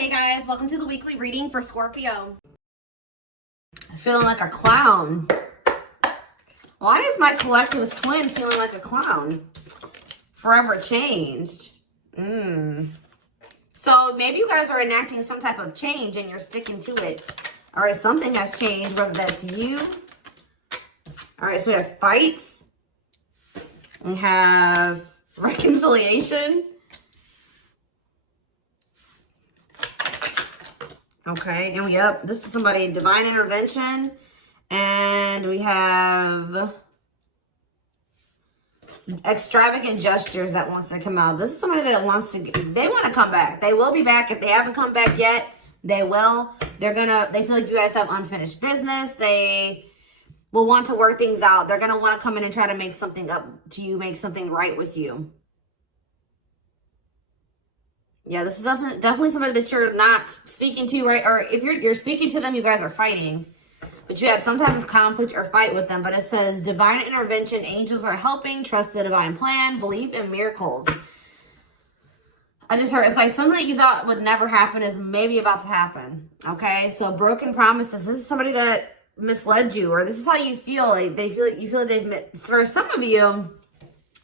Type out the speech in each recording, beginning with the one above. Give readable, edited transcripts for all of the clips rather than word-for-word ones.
Hey guys, welcome to the weekly reading for Scorpio. Feeling like a clown. Why is my collective's twin feeling like a clown? Forever changed. So maybe you guys are enacting some type of change and you're sticking to it. All right, something has changed, whether that's you. All right, so we have fights. We have reconciliation. Okay, and this is somebody, divine intervention. And we have extravagant gestures that wants to come out. This is somebody that wants to, they want to come back. They will be back. If they haven't come back yet, they will. They feel like you guys have unfinished business. They will want to work things out. They're going to want to come in and try to make something up to you, make something right with you. Yeah, this is definitely somebody that you're not speaking to, right? Or if you're speaking to them, you guys are fighting. But you had some type of conflict or fight with them. But it says, divine intervention, angels are helping, trust the divine plan, believe in miracles. I just heard, it's like something that you thought would never happen is maybe about to happen. Okay, so broken promises. This is somebody that misled you, or this is how you feel. Like you feel like they've, for some of you,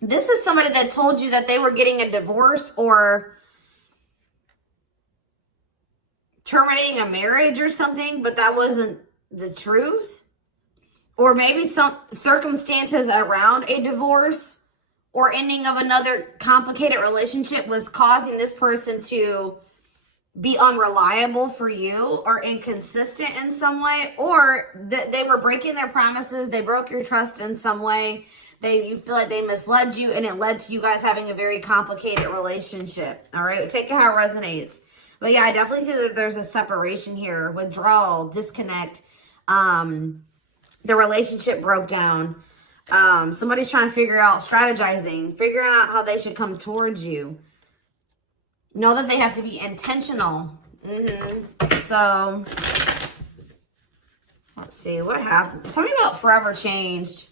this is somebody that told you that they were getting a divorce or terminating a marriage or something, but that wasn't the truth. Or maybe some circumstances around a divorce or ending of another complicated relationship was causing this person to be unreliable for you or inconsistent in some way, or they were breaking their promises. They broke your trust in some way. You feel like they misled you, and it led to you guys having a very complicated relationship. All right, take it how it resonates. But yeah, I definitely see that there's a separation here, withdrawal, disconnect. The relationship broke down. Somebody's trying to figure out, strategizing, figuring out how they should come towards you. Know that they have to be intentional. So, let's see, what happened? Tell me about forever changed.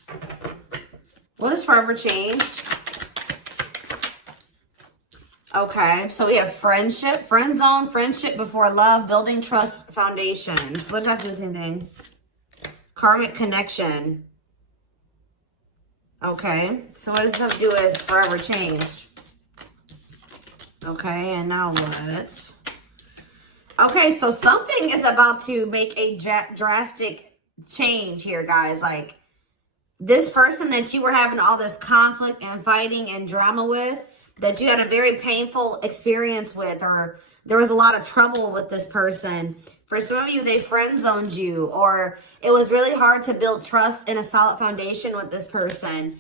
What is forever changed? Okay, so we have friendship, friend zone, friendship before love, building trust foundation. What does that have to do with anything? Karmic connection. Okay, so what does this have to do with forever changed? Okay, and now what? Okay, so something is about to make a drastic change here, guys. Like, this person that you were having all this conflict and fighting and drama with, that you had a very painful experience with, or there was a lot of trouble with this person. For some of you, they friend zoned you, or it was really hard to build trust and a solid foundation with this person.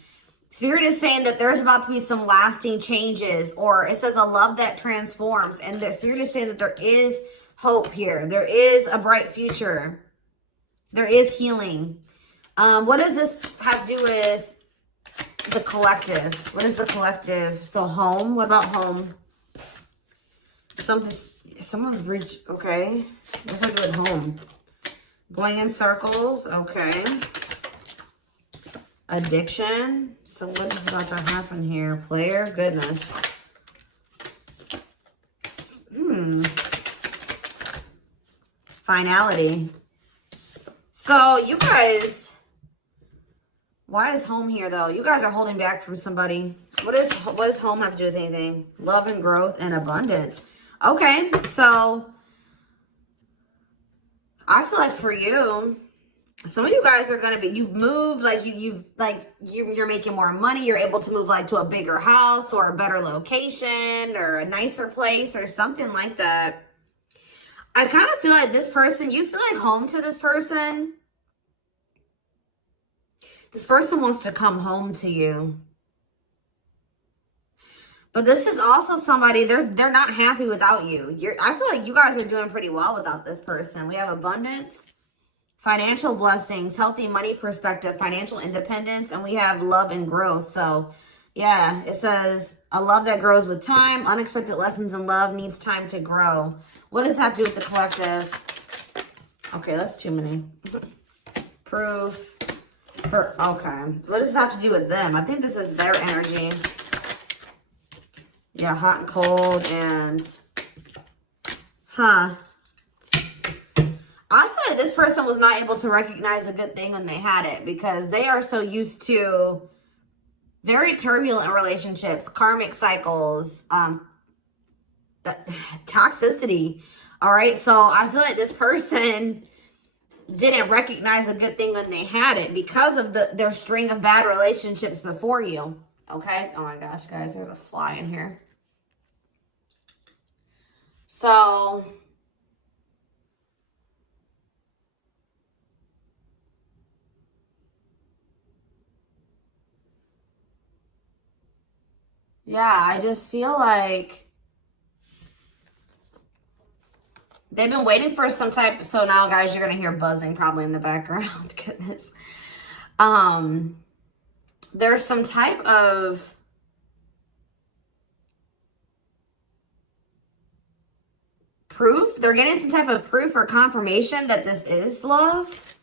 Spirit is saying that there's about to be some lasting changes, or it says a love that transforms. And the Spirit is saying that there is hope here. There is a bright future. There is healing. What does this have to do with the collective? What is the collective? So home. What about home? Someone's breached. Okay. What's that do with home? Going in circles. Okay. Addiction. So what is about to happen here? Player. Goodness. Finality. So you guys, why is home here though? You guys are holding back from somebody. What does home have to do with anything? Love and growth and abundance. Okay, so I feel like for you, some of you guys are gonna be, you've moved, like you're making more money. You're able to move like to a bigger house or a better location or a nicer place or something like that. I kind of feel like this person, you feel like home to this person. This person wants to come home to you. But this is also somebody, they're not happy without you. I feel like you guys are doing pretty well without this person. We have abundance, financial blessings, healthy money perspective, financial independence, and we have love and growth. So yeah, it says a love that grows with time. Unexpected lessons in love needs time to grow. What does that have to do with the collective? Okay, that's too many. Proof. Okay. What does this have to do with them? I think this is their energy. Yeah, hot and cold and Huh. I feel like this person was not able to recognize a good thing when they had it because they are so used to very turbulent relationships, karmic cycles, toxicity. All right. So I feel like this person didn't recognize a good thing when they had it because of their string of bad relationships before you. Okay. Oh my gosh, guys, there's a fly in here. So yeah, I just feel like they've been waiting for some type. So now, guys, you're gonna hear buzzing probably in the background. Goodness. There's some type of proof. They're getting some type of proof or confirmation that this is love.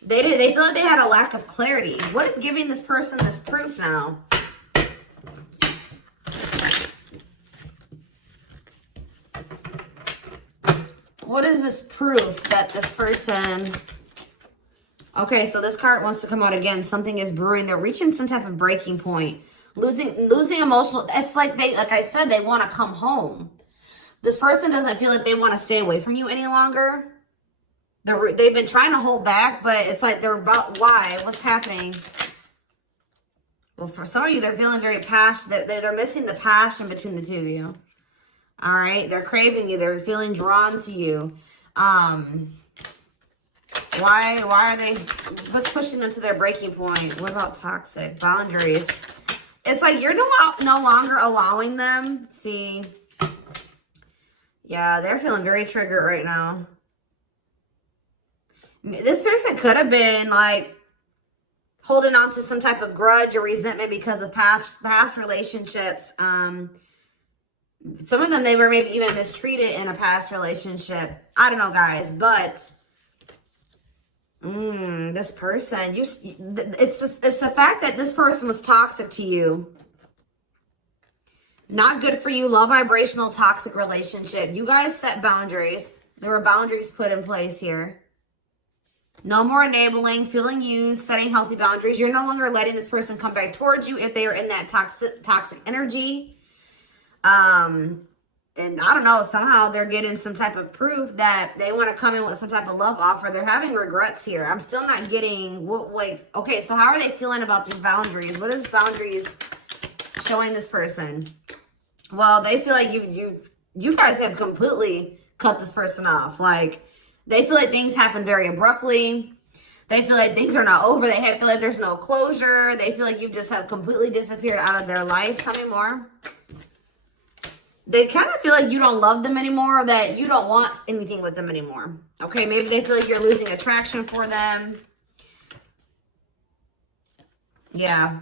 They feel like they had a lack of clarity. What is giving this person this proof now? What is this proof that this person... Okay, so this card wants to come out again. Something is brewing. They're reaching some type of breaking point. Losing emotional... It's like I said, they want to come home. This person doesn't feel like they want to stay away from you any longer. They've been trying to hold back, but it's like they're about... Why? What's happening? Well, for some of you, they're feeling very passionate. They're missing the passion between the two of you. All right, they're craving you. They're feeling drawn to you. Why are they? What's pushing them to their breaking point? What about toxic boundaries? It's like you're no longer allowing them. See, yeah, they're feeling very triggered right now. This person could have been like holding on to some type of grudge or resentment because of past relationships. Some of them, they were maybe even mistreated in a past relationship. I don't know, guys, but this person, it's the fact that this person was toxic to you. Not good for you. Low vibrational toxic relationship. You guys set boundaries. There were boundaries put in place here. No more enabling, feeling used, setting healthy boundaries. You're no longer letting this person come back towards you if they are in that toxic energy. And I don't know, somehow they're getting some type of proof that they want to come in with some type of love offer. They're having regrets here. I'm still not getting okay, so how are they feeling about these boundaries? What is boundaries showing this person? Well, they feel like you guys have completely cut this person off. Like, they feel like things happen very abruptly. They feel like things are not over. They feel like there's no closure. They feel like you just have completely disappeared out of their life. Tell me more. They kind of feel like you don't love them anymore, or that you don't want anything with them anymore. Okay, maybe they feel like you're losing attraction for them. Yeah.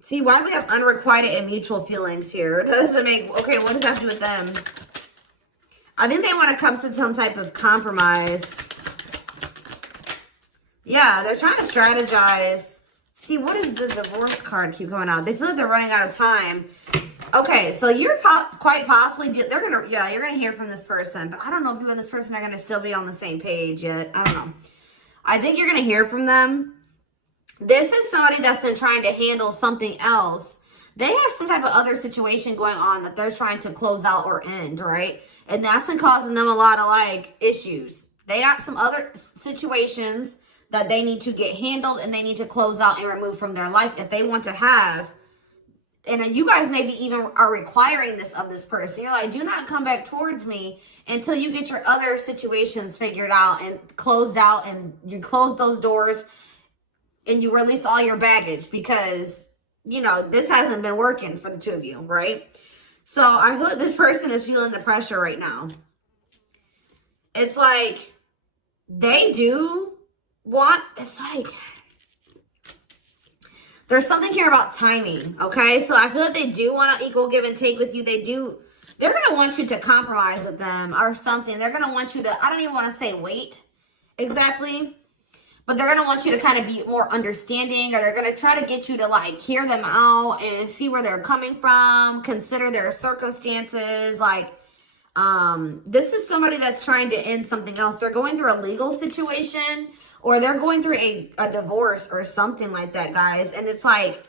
See, why do we have unrequited and mutual feelings here? Doesn't make... Okay, what does that have to do with them? I think they want to come to some type of compromise. Yeah, they're trying to strategize. See, what is the divorce card keep going out? They feel like they're running out of time. Okay, so you're quite possibly... you're going to hear from this person. But I don't know if you and this person are going to still be on the same page yet. I don't know. I think you're going to hear from them. This is somebody that's been trying to handle something else. They have some type of other situation going on that they're trying to close out or end, right? And that's been causing them a lot of, like, issues. They got some other situations that they need to get handled and they need to close out and remove from their life if they want to have... And you guys maybe even are requiring this of this person. You're like, do not come back towards me until you get your other situations figured out and closed out, and you close those doors and you release all your baggage because, you know, this hasn't been working for the two of you, right? So I feel like this person is feeling the pressure right now. It's like they do want, it's like... There's something here about timing, okay? So I feel like they do want to equal give and take with you. They're going to want you to compromise with them or something. They're going to want you to, I don't even want to say wait exactly, but they're going to want you to kind of be more understanding, or they're going to try to get you to, like, hear them out and see where they're coming from, consider their circumstances. Like, This is somebody that's trying to end something else. They're going through a legal situation, or they're going through a divorce or something like that, guys. And it's like,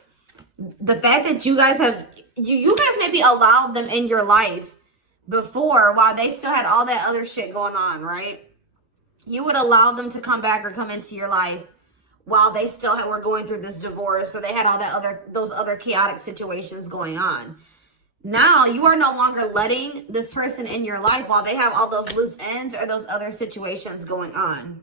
the fact that you guys have, you guys maybe allowed them in your life before while they still had all that other shit going on, right? You would allow them to come back or come into your life while they still were going through this divorce, so they had all that those other chaotic situations going on. Now you are no longer letting this person in your life while they have all those loose ends or those other situations going on.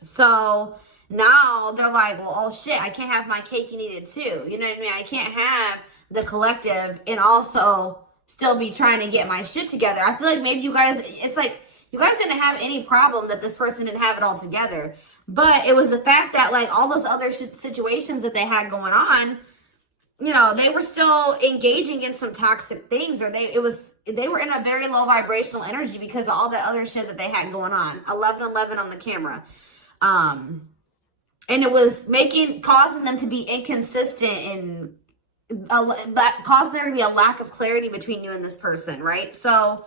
So now they're like, well, oh shit, I can't have my cake and eat it too. You know what I mean? I can't have the collective and also still be trying to get my shit together. I feel like maybe you guys, it's like, you guys didn't have any problem that this person didn't have it all together. But it was the fact that like all those other situations that they had going on, you know, they were still engaging in some toxic things, or they were in a very low vibrational energy because of all that other shit that they had going on. 1111 on the camera. And it was causing them to be inconsistent and causing there to be a lack of clarity between you and this person, right? So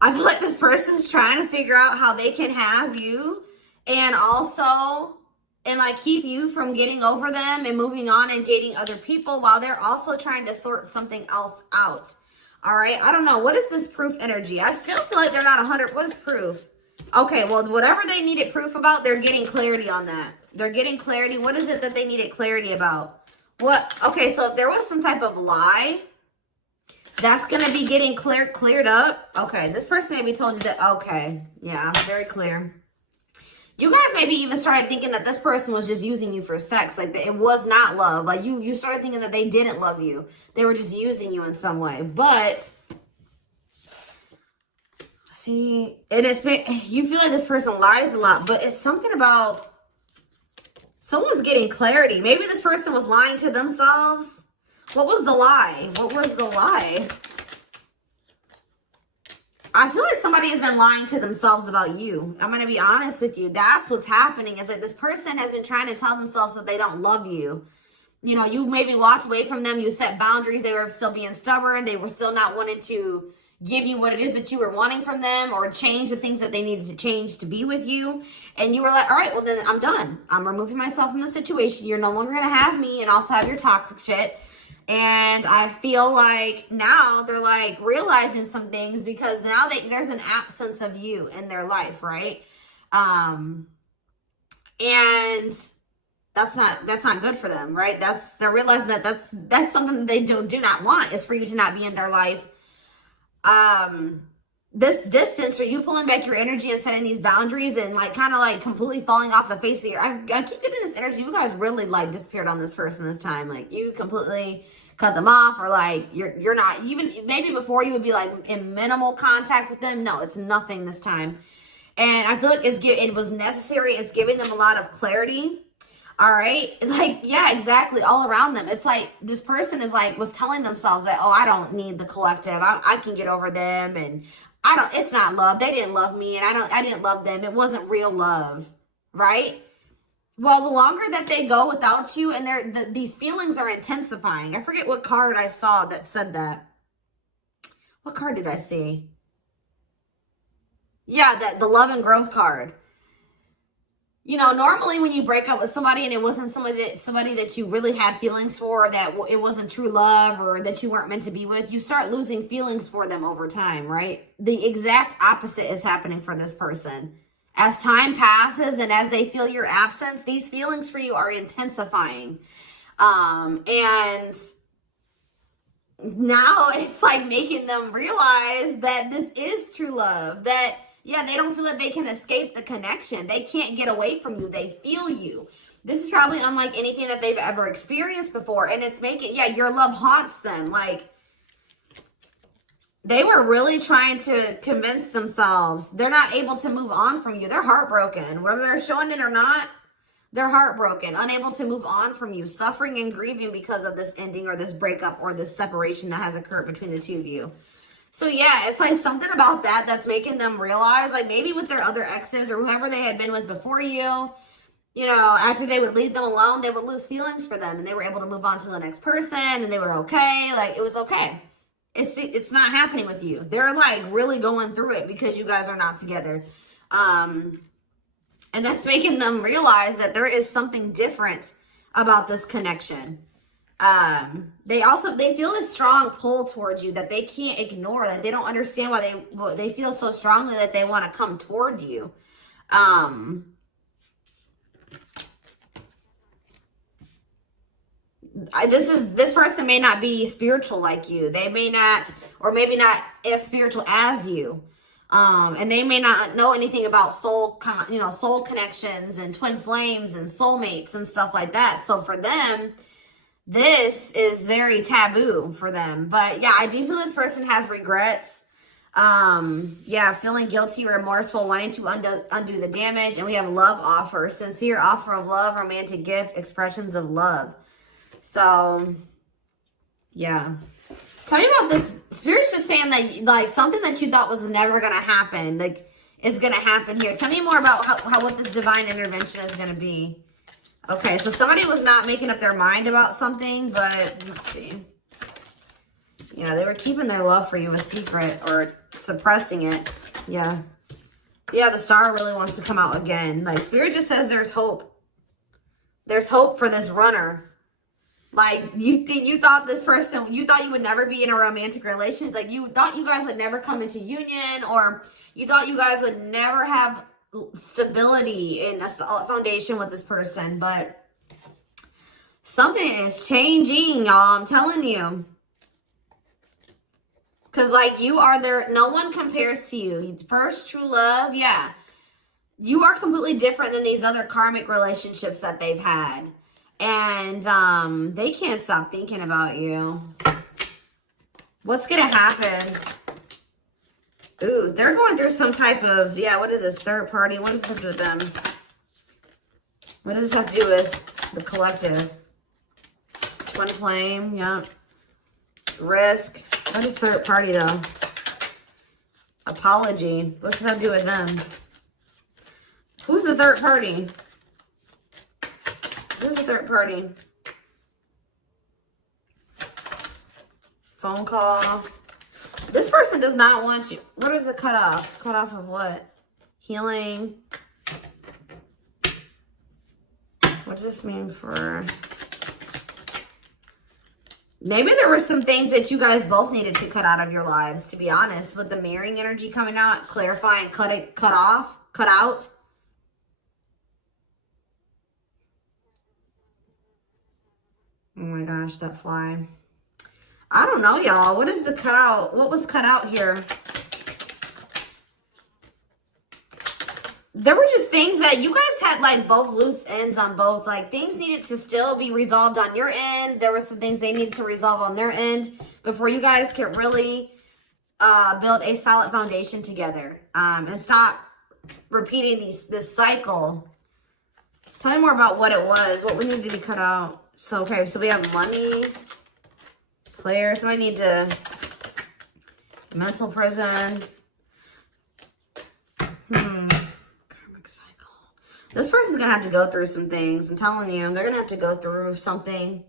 I feel like this person's trying to figure out how they can have you and also, and like keep you from getting over them and moving on and dating other people while they're also trying to sort something else out. All right. I don't know. What is this proof energy? I still feel like they're not 100. What is proof? Okay. Well, whatever they needed proof about, they're getting clarity on that. They're getting clarity. What is it that they needed clarity about? What? Okay. So if there was some type of lie, that's going to be getting cleared up. Okay. This person maybe told you that. Okay. Yeah. Very clear. You guys maybe even started thinking that this person was just using you for sex. Like, it was not love. Like, you started thinking that they didn't love you. They were just using you in some way. But, see, you feel like this person lies a lot. But it's something about someone's getting clarity. Maybe this person was lying to themselves. What was the lie? What was the lie? I feel like somebody has been lying to themselves about you. I'm going to be honest with you. That's what's happening. Is like this person has been trying to tell themselves that they don't love you. You know, you maybe walked away from them. You set boundaries. They were still being stubborn. They were still not wanting to give you what it is that you were wanting from them or change the things that they needed to change to be with you. And you were like, all right, well, then I'm done. I'm removing myself from the situation. You're no longer going to have me and also have your toxic shit. And I feel like now they're like realizing some things because now there's an absence of you in their life, right? And that's not good for them, right? They're realizing that that's something that they do not want, is for you to not be in their life. This distance, or you pulling back your energy and setting these boundaries and like kind of like completely falling off the face of the earth. I keep getting this energy. You guys really like disappeared on this person this time. Like you completely cut them off, or like you're not even, maybe before you would be like in minimal contact with them. No, it's nothing this time. And I feel like it was necessary. It's giving them a lot of clarity. All right. Like, yeah, exactly. All around them. It's like this person was telling themselves that, oh, I don't need the collective. I can get over them. And it's not love. They didn't love me. And I didn't love them. It wasn't real love. Right. Well, the longer that they go without you, and these feelings are intensifying. I forget what card I saw that said that. What card did I see? Yeah, the love and growth card. You know, normally when you break up with somebody and it wasn't somebody that you really had feelings for, that it wasn't true love, or that you weren't meant to be with, you start losing feelings for them over time, right? The exact opposite is happening for this person. As time passes and as they feel your absence, these feelings for you are intensifying. And now it's like making them realize that this is true love. That, yeah, they don't feel like they can escape the connection. They can't get away from you. They feel you. This is probably unlike anything that they've ever experienced before. And it's your love haunts them. Like, they were really trying to convince themselves they're not able to move on from you. They're heartbroken. Whether they're showing it or not, they're heartbroken, unable to move on from you, suffering and grieving because of this ending or this breakup or this separation that has occurred between the two of you. So yeah, it's like something about that's making them realize, like maybe with their other exes or whoever they had been with before you, you know, after they would leave them alone, they would lose feelings for them and they were able to move on to the next person and they were okay. Like, it was okay. It's not happening with you. They're like really going through it because you guys are not together. And that's making them realize that there is something different about this connection. They feel a strong pull towards you that they can't ignore, that they don't understand why they feel so strongly that they want to come toward you. This person may not be spiritual like you. They may not, or maybe not as spiritual as you. And they may not know anything about soul connections and twin flames and soulmates and stuff like that. So for them, this is very taboo for them. But yeah, I do feel this person has regrets. Yeah, feeling guilty, remorseful, wanting to undo the damage. And we have love offer, sincere offer of love, romantic gift, expressions of love. So, yeah. Tell me about this. Spirit's just saying that, like, something that you thought was never going to happen, like, is going to happen here. Tell me more about what this divine intervention is going to be. Okay, so somebody was not making up their mind about something, but let's see. Yeah, they were keeping their love for you a secret or suppressing it. Yeah. Yeah, the star really wants to come out again. Like, Spirit just says there's hope. There's hope for this runner. Like, you thought this person, you thought you would never be in a romantic relationship. Like, you thought you guys would never come into union, or you thought you guys would never have stability in a solid foundation with this person. But something is changing, y'all. I'm telling you. Because, like, you are there. No one compares to you. First true love, yeah. You are completely different than these other karmic relationships that they've had. And they can't stop thinking about you. What's going to happen? Ooh, they're going through some type of, yeah, what is this? Third party? What does this have to do with them? What does this have to do with the collective? Twin flame, yeah. Risk. What is third party, though? Apology. What's this have to do with them? Who's the third party? Who's the third party? Phone call. This person does not want you. What is it cut off? Cut off of what? Healing. What does this mean for... Maybe there were some things that you guys both needed to cut out of your lives, to be honest. With the mirroring energy coming out, clarifying, cut out. Oh my gosh, that fly. I don't know, y'all. What is the cut out? What was cut out here? There were just things that you guys had, like, both loose ends on both. Like, things needed to still be resolved on your end. There were some things they needed to resolve on their end before you guys could really build a solid foundation together. And stop repeating this cycle. Tell me more about what it was. What we need to be cut out. So, okay, so we have money, player. Somebody need to, mental prison. Karmic cycle. This person's going to have to go through some things. I'm telling you, they're going to have to go through something.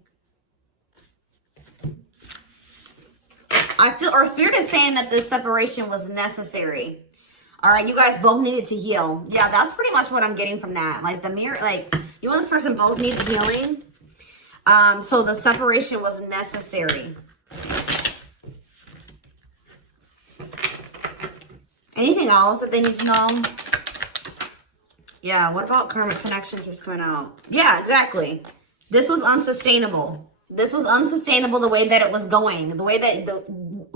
I feel, or Spirit is saying that this separation was necessary. All right, you guys both needed to heal. Yeah, that's pretty much what I'm getting from that. Like, the mirror, like, you and this person both need healing. So the separation was necessary. Anything else that they need to know? Yeah, what about karmic connection keeps coming out? Yeah, exactly. This was unsustainable. This was unsustainable the way that it was going. The way that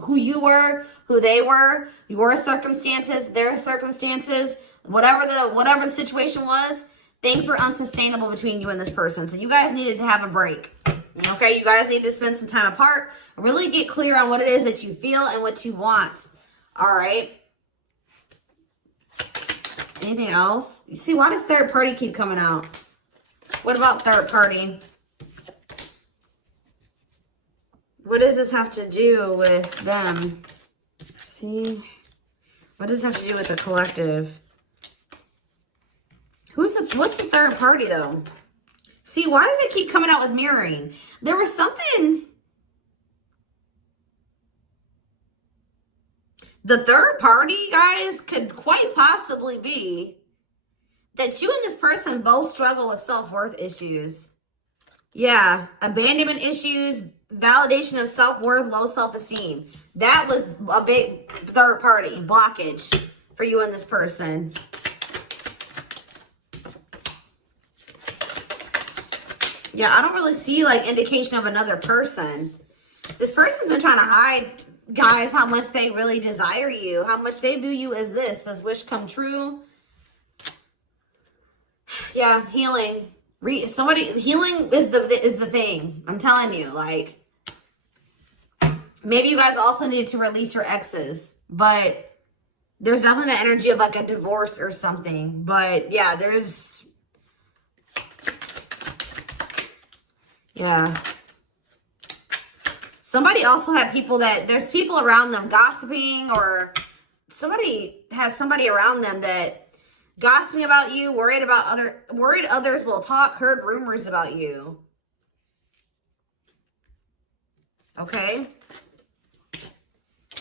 who you were, who they were, your circumstances, their circumstances, whatever the situation was, things were unsustainable between you and this person. So you guys needed to have a break. Okay, you guys need to spend some time apart. Really get clear on what it is that you feel and what you want. All right. Anything else? You see, why does third party keep coming out? What about third party? What does this have to do with them? See? What does this have to do with the collective? What's the third party, though? See, why does it keep coming out with mirroring? There was something... The third party, guys, could quite possibly be that you and this person both struggle with self-worth issues. Yeah, abandonment issues, validation of self-worth, low self-esteem. That was a big third party blockage for you and this person. Yeah, I don't really see like indication of another person. This person's been trying to hide, guys, how much they really desire you, how much they view you as this wish come true. Yeah, healing. Healing is the thing. I'm telling you, like, maybe you guys also need to release your exes, but there's definitely the energy of like a divorce or something. But yeah, yeah. Somebody also had people there's people around them gossiping, or somebody has somebody around them that gossiping about you, worried others will talk, heard rumors about you. Okay?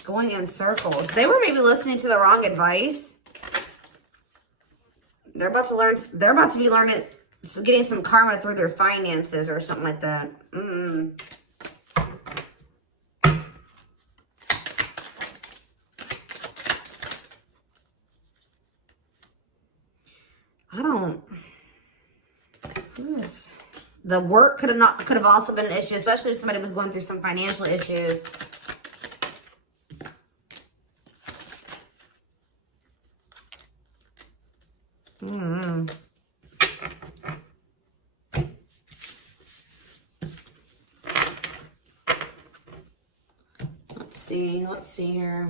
Going in circles. They were maybe listening to the wrong advice. They're about to be learning, getting some karma through their finances or something like that. The work could have also been an issue, especially if somebody was going through some financial issues. Let's see here.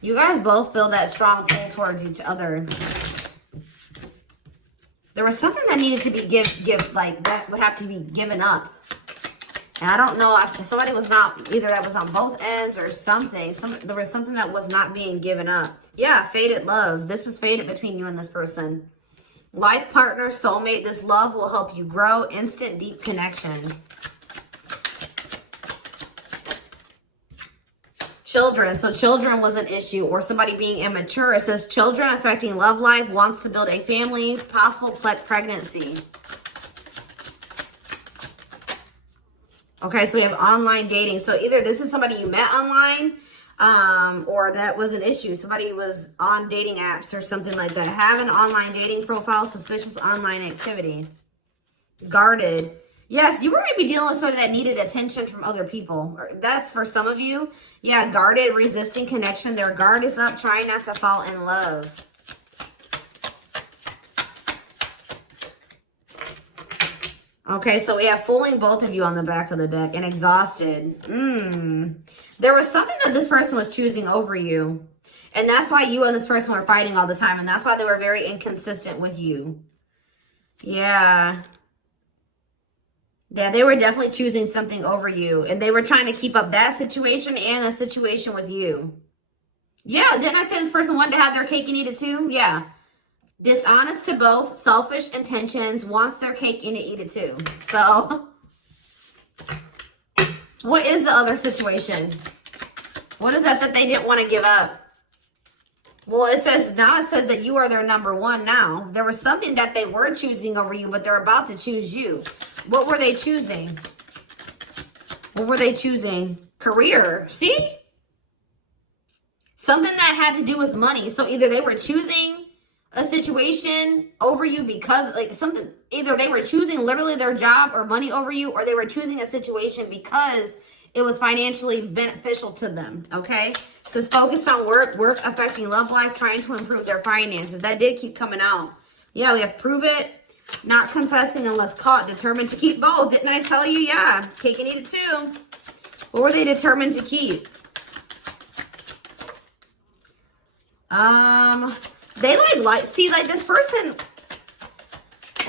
You guys both feel that strong pull towards each other. There was something that needed to be that would have to be given up. And I don't know if somebody was not, either that was on both ends or something. There was something that was not being given up. Yeah, fated love. This was fated between you and this person. Life partner, soulmate. This love will help you grow. Instant, deep connection. Children. So children was an issue, or somebody being immature. It says children affecting love life, wants to build a family, possible pregnancy. Okay, so we have online dating. So either this is somebody you met online, or that was an issue. Somebody was on dating apps or something like that. Have an online dating profile, suspicious online activity. Guarded. Yes, you were maybe dealing with somebody that needed attention from other people. That's for some of you. Yeah, guarded, resisting connection. Their guard is up, trying not to fall in love. Okay, so we have fooling both of you on the back of the deck and exhausted. There was something that this person was choosing over you. And that's why you and this person were fighting all the time. And that's why they were very inconsistent with you. Yeah. Yeah, they were definitely choosing something over you. And they were trying to keep up that situation and a situation with you. Yeah, didn't I say this person wanted to have their cake and eat it too? Yeah. Dishonest to both, selfish intentions, wants their cake and to eat it too. So, what is the other situation? What is that they didn't want to give up? Well, it says that you are their number one now. There was something that they were choosing over you, but they're about to choose you. What were they choosing? What were they choosing? Career. See? Something that had to do with money. So either they were choosing a situation over you because either they were choosing literally their job or money over you, or they were choosing a situation because it was financially beneficial to them. Okay, so it's focused on work affecting love life, trying to improve their finances. That did keep coming out. Yeah, we have prove it, not confessing unless caught, determined to keep both. Didn't I tell you? Yeah, cake and eat it too. What were they determined to keep? They see this person,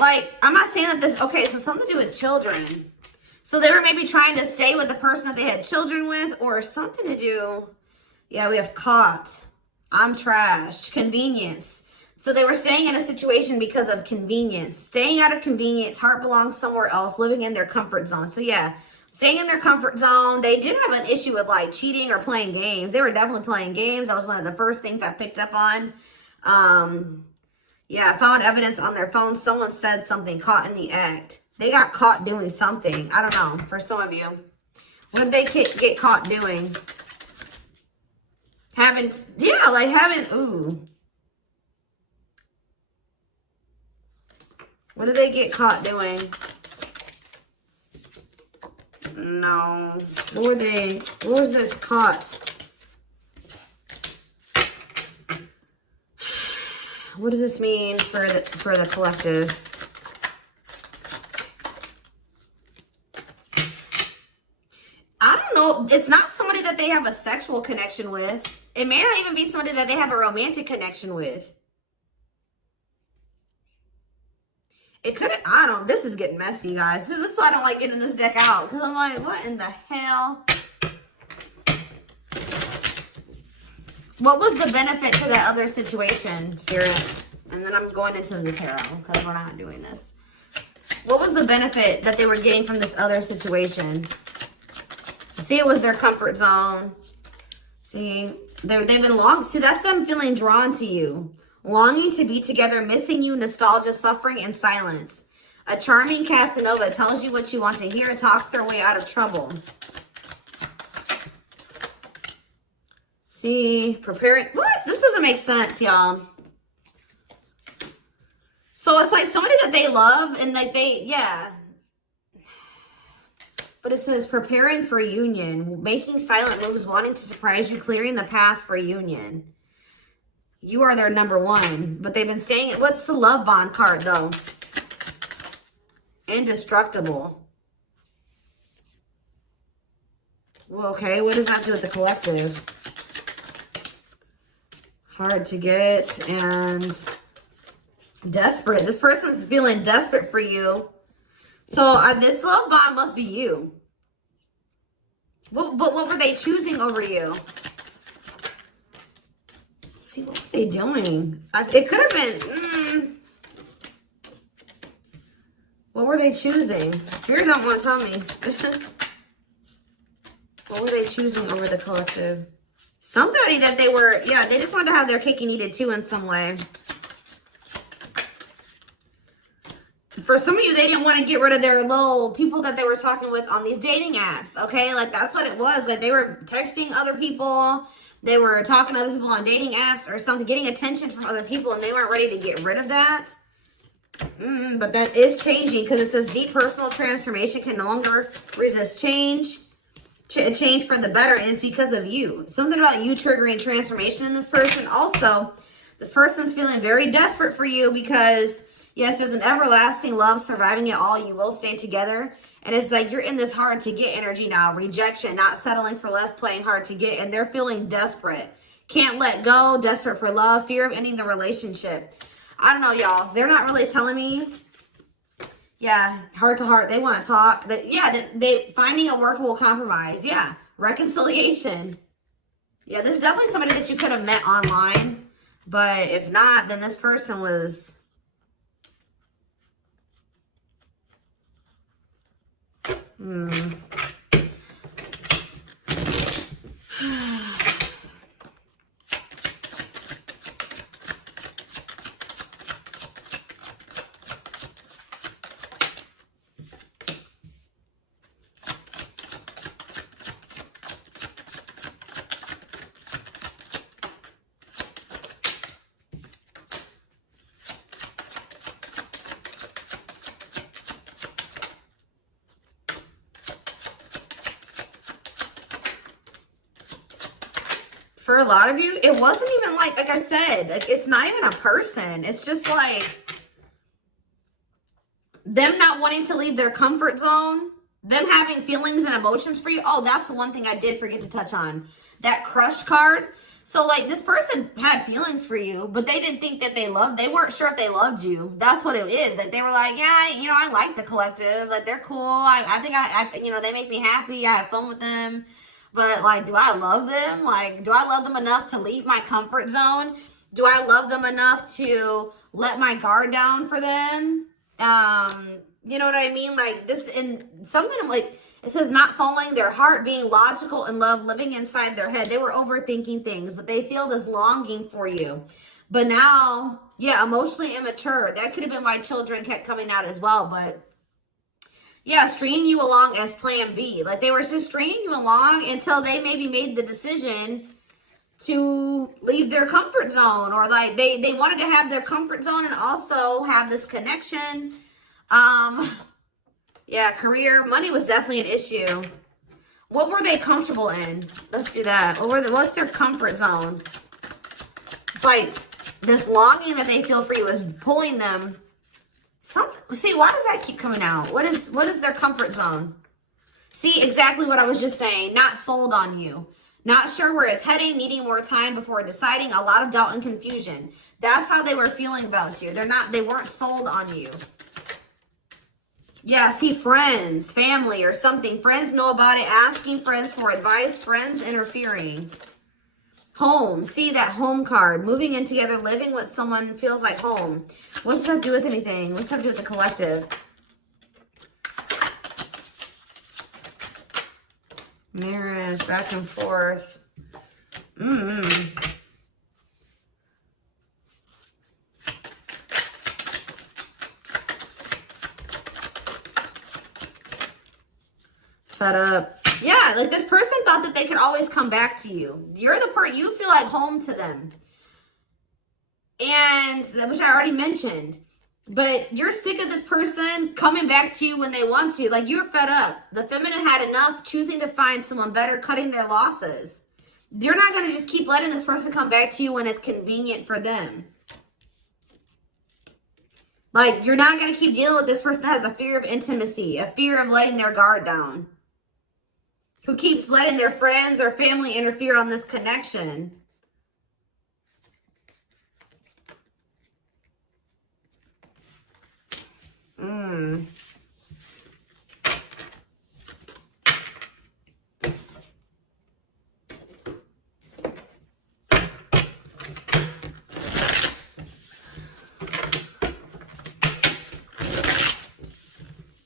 I'm not saying that this, okay, so something to do with children. So they were maybe trying to stay with the person that they had children with, or something to do. Yeah, we have caught. I'm trash. Convenience. So they were staying in a situation because of convenience. Staying out of convenience. Heart belongs somewhere else. Living in their comfort zone. So yeah, staying in their comfort zone. They did have an issue with like cheating or playing games. They were definitely playing games. That was one of the first things I picked up on. Yeah, I found evidence on their phone. Someone said something, caught in the act. They got caught doing something. I don't know. For some of you. What did they get caught doing? Ooh. What did they get caught doing? No. What was this caught? What does this mean for the collective? I don't know. It's not somebody that they have a sexual connection with. It may not even be somebody that they have a romantic connection with. It could have, I don't, this is getting messy, guys. This is why I don't like getting this deck out. Because I'm like, what in the hell? What was the benefit to that other situation, Spirit? And then I'm going into the tarot because we're not doing this. What was the benefit that they were getting from this other situation? See, it was their comfort zone. See, they've been see, that's them feeling drawn to you. Longing to be together, missing you, nostalgia, suffering, and silence. A charming Casanova tells you what you want to hear, talks their way out of trouble. See, preparing. What? This doesn't make sense, y'all. So it's like somebody that they love and like yeah. But it says preparing for union, making silent moves, wanting to surprise you, clearing the path for union. You are their number one, but they've been staying. What's the love bond card though? Indestructible. Well, okay, what does that have to do with the collective? Hard to get and desperate. This person's feeling desperate for you. So this love bond must be you. But what were they choosing over you? See, what were they doing? It could have been. What were they choosing? Spirit don't want to tell me. What were they choosing over the collective? Somebody that they were, yeah, they just wanted to have their cake and eat it too in some way. For some of you, they didn't want to get rid of their little people that they were talking with on these dating apps, okay? Like, that's what it was. Like, they were texting other people. They were talking to other people on dating apps or something, getting attention from other people, and they weren't ready to get rid of that. But that is changing because it says deep personal transformation can no longer resist change. Change for the better, and it's because of you. Something about you triggering transformation in this person. Also, this person's feeling very desperate for you because, yes, there's an everlasting love surviving it all. You will stay together. And it's like you're in this hard to get energy now. Rejection, not settling for less, playing hard to get. And they're feeling desperate. Can't let go, desperate for love, fear of ending the relationship. I don't know, y'all. They're not really telling me. Yeah, heart to heart. They want to talk. They finding a workable compromise. Yeah, reconciliation. Yeah, this is definitely somebody that you could have met online. But if not, then this person was... For a lot of you, it wasn't even like I said, like it's not even a person. It's just like them not wanting to leave their comfort zone, them having feelings and emotions for you. Oh, that's the one thing I did forget to touch on. That crush card. So, like, this person had feelings for you, but they didn't think that they weren't sure if they loved you. That's what it is. That they were like, yeah, you know, I like the collective. Like, they're cool. I think you know, they make me happy. I have fun with them. But, like, do I love them? Like, do I love them enough to leave my comfort zone? Do I love them enough to let my guard down for them? You know what I mean? Like, this, and something like, it says not following their heart, being logical in love, living inside their head. They were overthinking things, but they feel this longing for you. But now, yeah, emotionally immature. That could have been why children kept coming out as well. But yeah, stringing you along as plan B. Like, they were just stringing you along until they maybe made the decision to leave their comfort zone. Or like they wanted to have their comfort zone and also have this connection. Yeah, career, money was definitely an issue. What were they comfortable in? Let's do that. What's their comfort zone? It's like this longing that they feel for you is pulling them. See, why does that keep coming out? What is their comfort zone? See, exactly what I was just saying. Not sold on you. Not sure where it's heading, needing more time before deciding, a lot of doubt and confusion. That's how they were feeling about you. They weren't sold on you. Yeah, see, friends, family, or something. Friends know about it, asking friends for advice, friends interfering. Home, see that home card. Moving in together, living with someone feels like home. What's that do with anything? What's that do with the collective? Marriage, back and forth. Fed up. Yeah, like this person thought that they could always come back to you. You're the part, you feel like home to them. And, which I already mentioned. But you're sick of this person coming back to you when they want to. Like, you're fed up. The feminine had enough, choosing to find someone better, cutting their losses. You're not going to just keep letting this person come back to you when it's convenient for them. Like, you're not going to keep dealing with this person that has a fear of intimacy, a fear of letting their guard down, who keeps letting their friends or family interfere on this connection.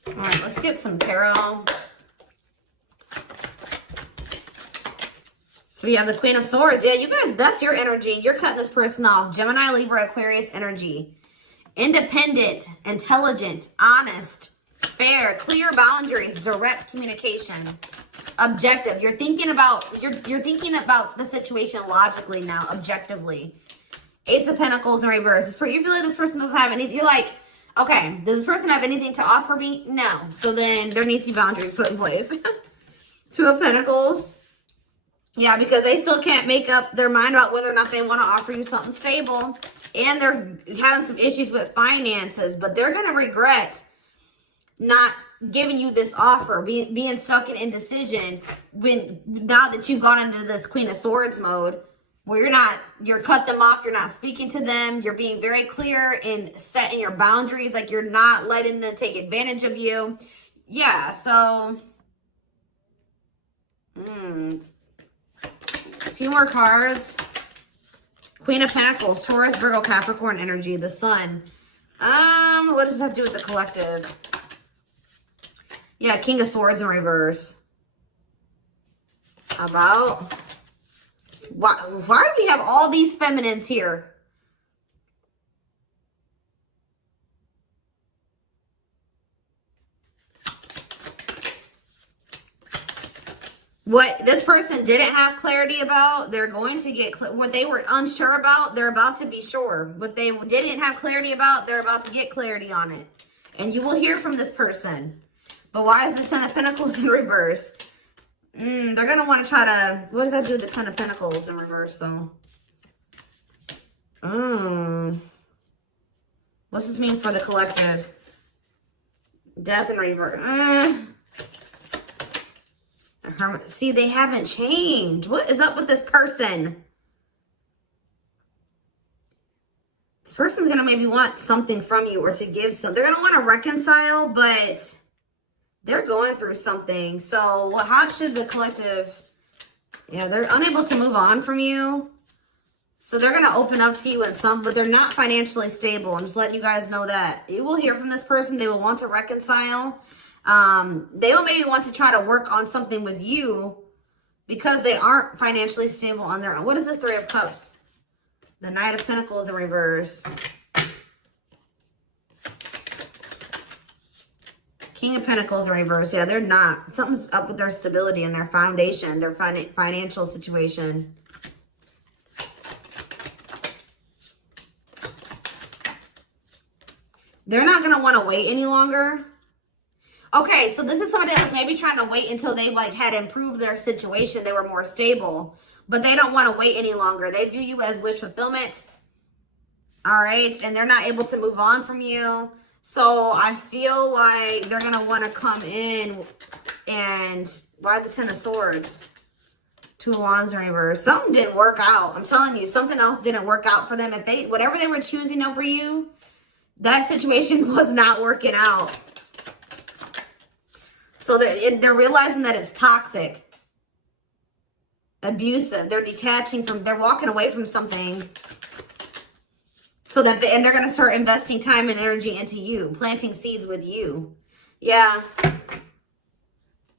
All right, let's get some tarot. So we have the Queen of Swords. Yeah, you guys, that's your energy. You're cutting this person off. Gemini, Libra, Aquarius energy. Independent, intelligent, honest, fair, clear boundaries, direct communication, objective. You're thinking about the situation logically now, objectively. Ace of Pentacles in reverse. You feel like this person doesn't have anything. You're like, okay, does this person have anything to offer me? No. So then there needs to be boundaries put in place. Two of Pentacles. Yeah, because they still can't make up their mind about whether or not they want to offer you something stable. And they're having some issues with finances. But they're going to regret not giving you this offer, being stuck in indecision now that you've gone into this Queen of Swords mode. Where you're cut them off. You're not speaking to them. You're being very clear in setting your boundaries. Like, you're not letting them take advantage of you. Yeah, so. A few more cards. Queen of Pentacles, Taurus, Virgo, Capricorn energy, the Sun. What does that have to do with the collective? Yeah, King of Swords in reverse. How about? Why do we have all these feminines here? What this person didn't have clarity about, they're going to get what they were unsure about, they're about to be sure. What they didn't have clarity about, they're about to get clarity on it. And you will hear from this person. But why is the Ten of Pentacles in reverse? They're going to want to try to... What does that do with the Ten of Pentacles in reverse, though? What's this mean for the collective? Death in reverse. See, they haven't changed. What is up with this person? This person's going to maybe want something from you or to give some. They're going to want to reconcile, but they're going through something. So how should the collective... Yeah, they're unable to move on from you. So they're going to open up to you in some, but they're not financially stable. I'm just letting you guys know that. You will hear from this person. They will want to reconcile. They will maybe want to try to work on something with you because they aren't financially stable on their own. What is the Three of Cups? The Knight of Pentacles in reverse. King of Pentacles in reverse. Yeah, they're not. Something's up with their stability and their foundation, their financial situation. They're not going to want to wait any longer. Okay, so this is somebody that's maybe trying to wait until they like had improved their situation. They were more stable, but they don't want to wait any longer. They view you as wish fulfillment. All right, and they're not able to move on from you. So I feel like they're going to want to come in and... Why the Ten of Swords? Two of Wands in reverse. Something didn't work out. I'm telling you, something else didn't work out for them. If they, whatever they were choosing over you, that situation was not working out. So they're realizing that it's toxic, abusive. They're detaching from, they're walking away from something. So that, and they're going to start investing time and energy into you, planting seeds with you. Yeah.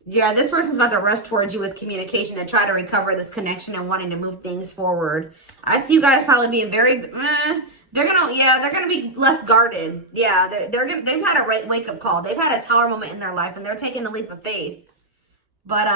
Yeah, this person's about to rush towards you with communication and try to recover this connection and wanting to move things forward. I see you guys probably being very, they're gonna be less guarded. Yeah, they've had a wake-up call. They've had a tower moment in their life and they're taking a leap of faith. But,